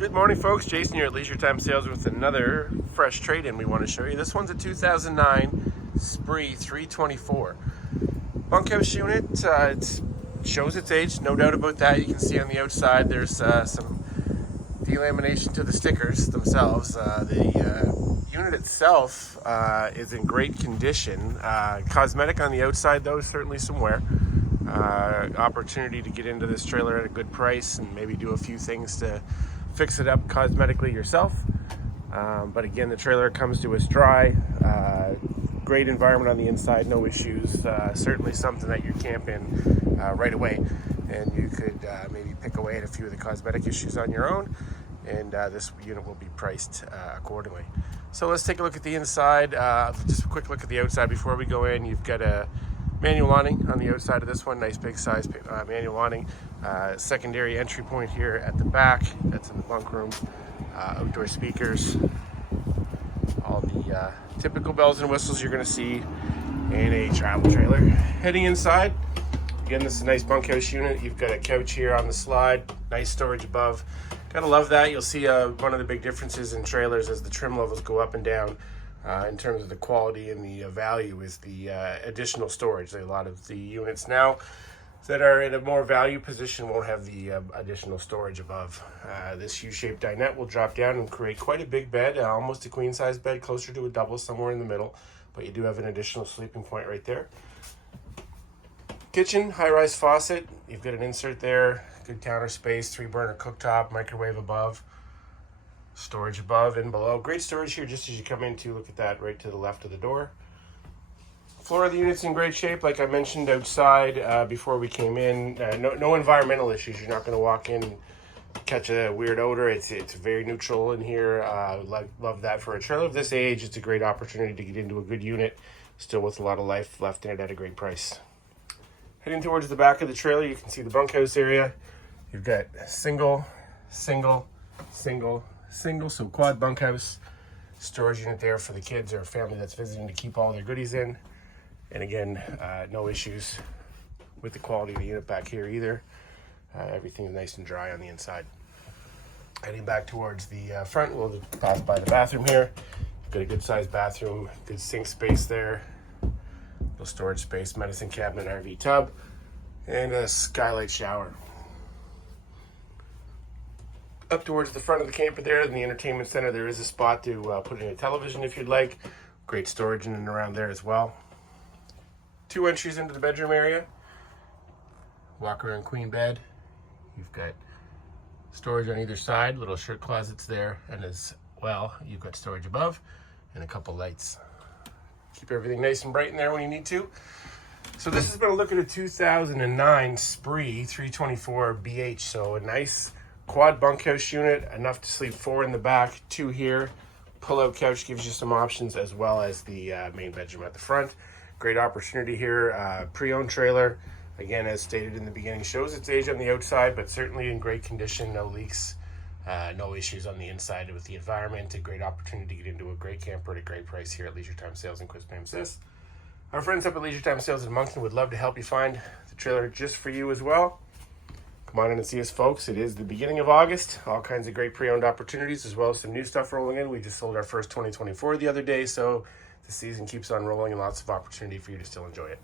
Good morning, folks. Jason here at Leisure Time Sales with another fresh trade-in we want to show you. This one's a 2009 Spree 324 bunkhouse unit. It shows its age, no doubt about that. You can see on the outside there's some delamination to the stickers themselves. The unit itself is in great condition. Cosmetic on the outside, though, certainly some wear. Opportunity to get into this trailer at a good price and maybe do a few things to fix it up cosmetically yourself. But again, the trailer comes to us dry. Great environment on the inside, no issues. Certainly something that you camp in right away, and you could maybe pick away at a few of the cosmetic issues on your own, and this unit will be priced accordingly. So let's take a look at the inside. Just a quick look at the outside before we go in. You've got a manual awning on the outside of this one, nice big size manual awning. Secondary entry point here at the back, that's in the bunk room. Outdoor speakers, all the typical bells and whistles you're going to see in a travel trailer. Heading inside, again, this is a nice bunkhouse unit. You've got a couch here on the slide, nice storage above. Gotta love that. You'll see one of the big differences in trailers as the trim levels go up and down. In terms of the quality and the value is the additional storage. A lot of the units now that are in a more value position won't have the additional storage above. This U-shaped dinette will drop down and create quite a big bed, almost a queen size bed, closer to a double somewhere in the middle, but you do have an additional sleeping point right there. Kitchen, high-rise faucet. You've got an insert there, good counter space, 3-burner cooktop, microwave above. Storage above and below. Great storage here just as you come in to look at that right to the left of the door. Floor of the unit's in great shape, like I mentioned outside before we came in. No environmental issues. You're not going to walk in, catch a weird odor. It's very neutral in here. Love that for a trailer of this age. It's a great opportunity to get into a good unit, still with a lot of life left in it at a great price. Heading towards the back of the trailer, you can see the bunkhouse area. You've got single, so quad bunkhouse, storage unit there for the kids or family that's visiting to keep all their goodies in. And again, no issues with the quality of the unit back here either. Everything's nice and dry on the inside. Heading back towards the front, we'll pass by the bathroom here. Got a good sized bathroom, good sink space there, little storage space, medicine cabinet, RV tub, and a skylight shower. Up towards the front of the camper there in the entertainment center, there is a spot to put in a television if you'd like. Great storage in and around there as well. 2 entries into the bedroom area. Walk around queen bed. You've got storage on either side, little shirt closets there, and as well, you've got storage above and a couple lights. Keep everything nice and bright in there when you need to. So this has been a look at a 2009 Spree 324 BH. So a nice quad bunkhouse unit, enough to sleep 4 in the back, 2 here. Pull-out couch gives you some options, as well as the main bedroom at the front. Great opportunity here. Pre-owned trailer, again, as stated in the beginning, shows its age on the outside, but certainly in great condition, no leaks, no issues on the inside with the environment. A great opportunity to get into a great camper at a great price here at Leisure Time Sales in Quispam Sis. Our friends up at Leisure Time Sales in Moncton would love to help you find the trailer just for you as well. Come on in and see us, folks. It is the beginning of August. All kinds of great pre-owned opportunities, as well as some new stuff rolling in. We just sold our first 2024 the other day, so the season keeps on rolling and lots of opportunity for you to still enjoy it.